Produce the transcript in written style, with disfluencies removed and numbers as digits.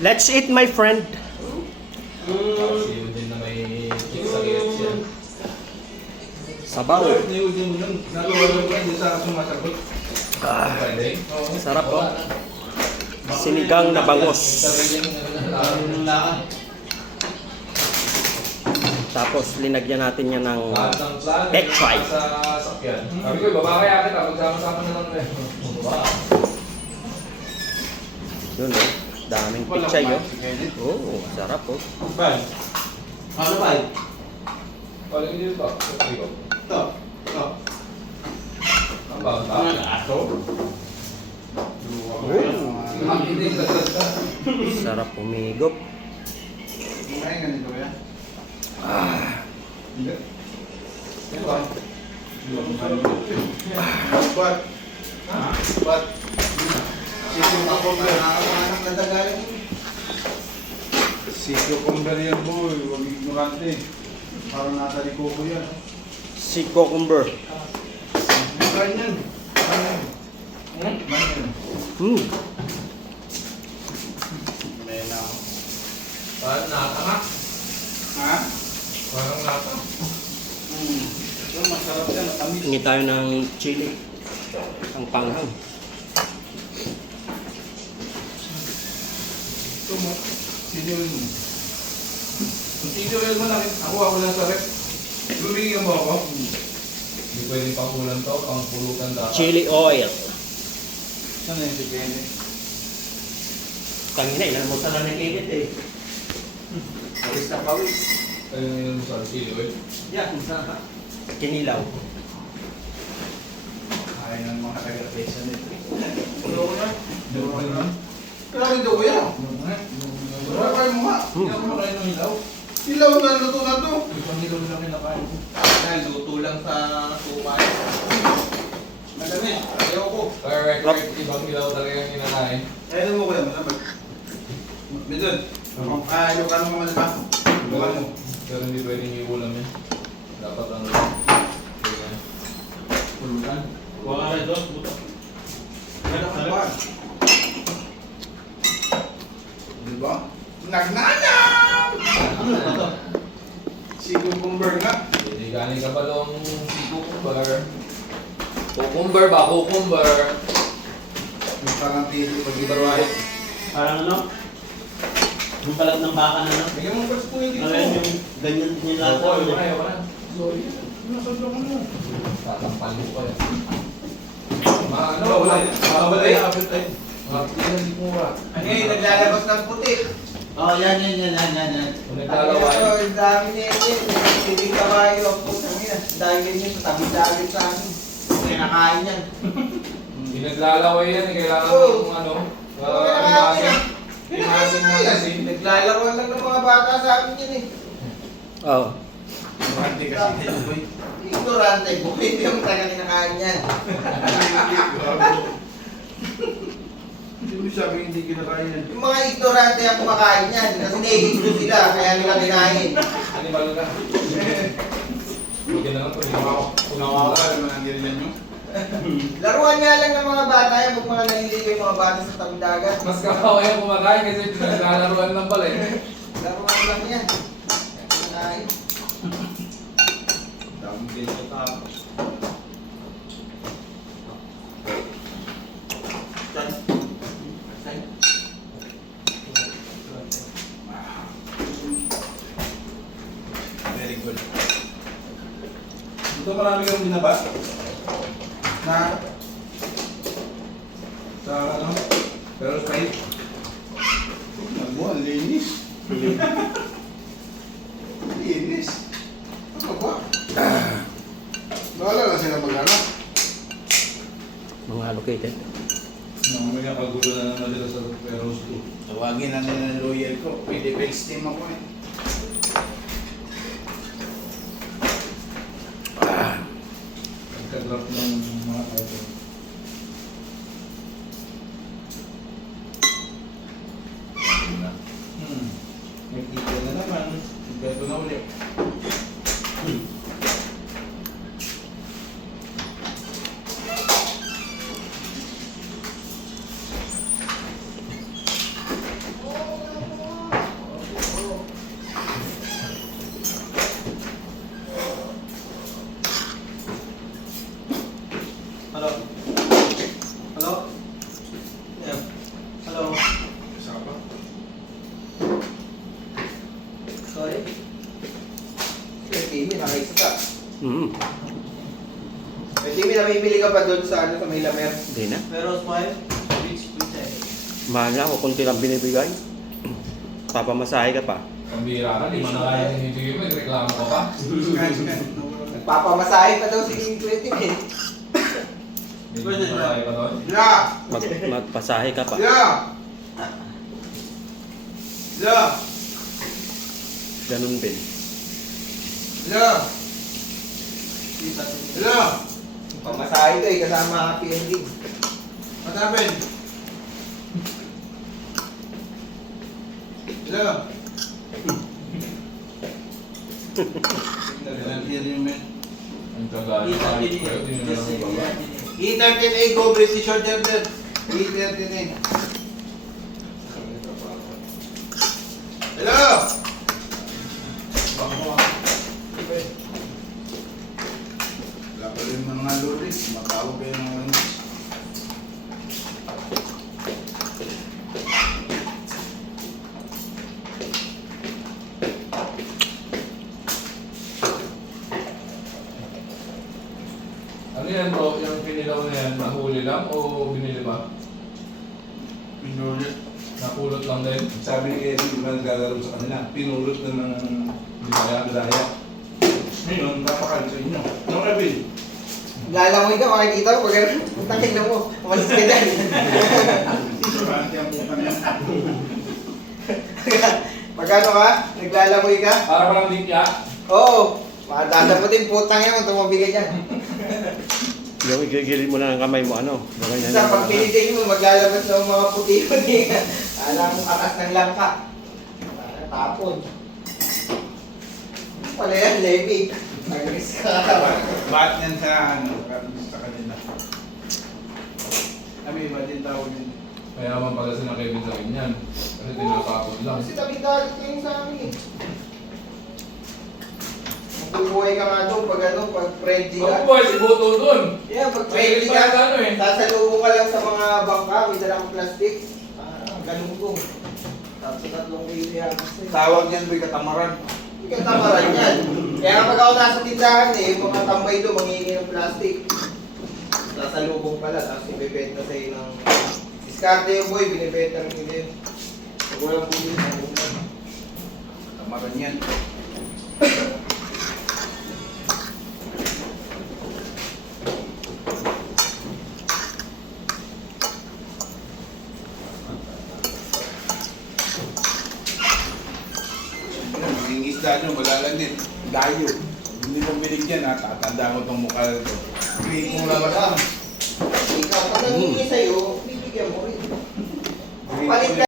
Let's eat, my friend. Sabaw. Sarap po. Sinigang na bangos. Tapos linagyan natin yan ng pechay. Sabi ko, baba kaya kita, magsama-sama na lang tayo. Yun o, daming pechay o. Oo, sarap o. Ano ba? Paling dito ba? Ito. Ang bawang aso? Sarap umigop. Kumain ka nito ya? Hindi. But, sino ako ba? Nakakamanang natagalan mo. Si Cucumber yan boy, huwag ignorante. Parang nataliko ko yan. Si cucumber. Ganyan. May na. Parang natama. Ha? Parang natama. Masarap yan, matamis. Hingi tayo ng chili. Ang panghang. Ito mo. Sinilin mo. Sinilin mo na rin. Ako lang sa rep. Lumigyan mo ako. Hindi pwedeng pakulan to, pang pulutan dapat. Chili oil. Saan na yung si Kenny? Tangina, ilan mo sana nag-edit eh. Pawis na pawis. Ayun yung sa chili oil. Yan, saan ka? Kinilaw. Ayaw ng mga taga-pesa nito. Duro na. Grabe daw kuya. Wala kayo mo nga. Hindi ako makain ng ilaw. Ilaw na luto na to. Isang kilo lang kinakain. Dahil luto lang sa sumay. Madami. Ayaw ko. Record, ibang ilaw talaga yung kinakain. Ayaw mo kuya, malamag. Medun. Ayaw ka naman ba? Bukan mo. Pero hindi pwedeng iulam yan. Dapat ano. Pulutan. Huwag ka rin doon, buto. Ano ka ba? Diba? Nagnanam! Ano na ito? Si Cucumber nga. Hindi galing ka ba doon si cucumber? Cucumber ba? Cucumber. Yung parang pili pag-ibarwahe. Parang ano? Yung balat ng baka na ano? Bigyan mo first po yung dito. Ano yun yung ganyan yung lahat Ako, niya? ayaw ka na. Sorry. Nasasya ka na. Tatampal mo pa yan. Ano? Wala yung appetite. Yan, hindi mo ba? Ano yun? Naglalabas ng puti. Oh, yan. Kung naglalaway. Ang dami niya yun. Hindi kabayo ang putang ina. Dahil yun, tabi-tabi sa amin. Kinakain yan. Hindi naglalaway yan. Kailangan Oo. mong ano. Pinakain nga yan. Naglalaroan lang ng mga bata sa amin yan eh. Oo. Ignorante kasi tayo boy. Ignorante boy. Hindi yung taga kinakain yan. Hindi mo sabi hindi kinakain yan. Yung mga ignorante ang kumakain yan. Kasi nahihiglo sila. Kaya nila kinain. Animal ka. Huwag na lang po. Kunawa ka naman ang dirilan nyo. Laruan nga lang ng mga bata yan. Huwag mga naliligo yung mga bata sa tabing dagat. Mas kakaway ang kumakain kasi naglalaruan lang pala eh. Laruan lang yan. Kinain. Daming pinto tapos. Very good. Ito marami kang binaba. Na, Sa ano? Pero kahit nagmo, ang linis. Linis. Ano ba? Bahala na sila mag-anak. Mga allocated. May nakagulo na naman dito sa Peros 2. tawagin na nila ng lawyer ko. Pwede face team ako eh. Nagka-drop ng mga item. Nagkita na naman. Beto na ulit. Mm. Eh, Jimmy, namimili ka pa doon sa, sa may lamer? Hindi na. Pero smile, rich pizza eh. Mahal na ako, kunti lang binibigay. Papamasahe ka pa. Pambira ka, di mo na kaya tinibigay mo, reklamo ka pa. Nagpapamasahe pa daw si 20 eh. Hindi mo na kaya pa doon. Yeah! Magpasahe ka pa. Yeah! Yeah! Ganun din. Yeah! Yeah! Pamasahe ito eh, kasama happy ending. What happened? Yeah! Ang kagaya Kita ka, din pwede nyo Just say lang baba. E13A, go British order there. E13A. Hello! Wala pa rin mga lori. Matawag kayo ng ano. Ano yan bro, yung pinilaw na yan, nahuli lang o binili ba? Pinulot. Napulot lang din? Sabi ni Eddie, di ba naglalaro sa kanila? Pinulot na ng Bisaya? Bisaya. Ngayon, napakalit sa inyo. No, Evan? Lalangoy ka, makikita mo, pag putangin na mo, umalis ka dyan. Surante ang puta niya. Pagkano ka? Naglalangoy ka? Para parang dikya? Oo. Makatasa mo din, putang yan, tumabi ka dyan. Yung igigilid mo na ng kamay mo, ano? Ganyan Sa yan. pag pinitin mo, maglalabas ng mga puti yun eh. Alam mo, akas ng langka. Para tapon. Pala yan, Levi. Nag-risk ka. Ba't yan sa ano? Sa kanila. Kami, ba't yung tawag yun? Kaya man pala sila Kevin sa ganyan. Kasi tinatapon lang. Kasi tabi-tabi kayo sa amin eh. Magbubuhay ka nga doon pag ano, pag friendly ka. Ako boy, si Boto dun! Yeah, pag Friendly friendly pa ka, ano eh. sasalubong ka lang sa mga bangka, may dalang plastic. Galunggong. Tapos 3 kilo yan. Tawag yan, boy, katamaran. Hindi ka tamaran yan. Kaya kapag ako nasa tindahan eh, yung mga tambay doon, mangingi ng plastic. Sasalubong pala, tapos ibibenta sa'yo ng... Diskarte yung boy, binibenta rin nila yun. Pag walang bumili, nabungan. Katamaran yan. Yung isda nyo, wala lang din. Dayo. Hindi mo binigyan ha, tatanda ko itong mukha nito. Hindi mo lang. Ikaw, pag nangingi sa'yo, bibigyan mo rin. Palit ka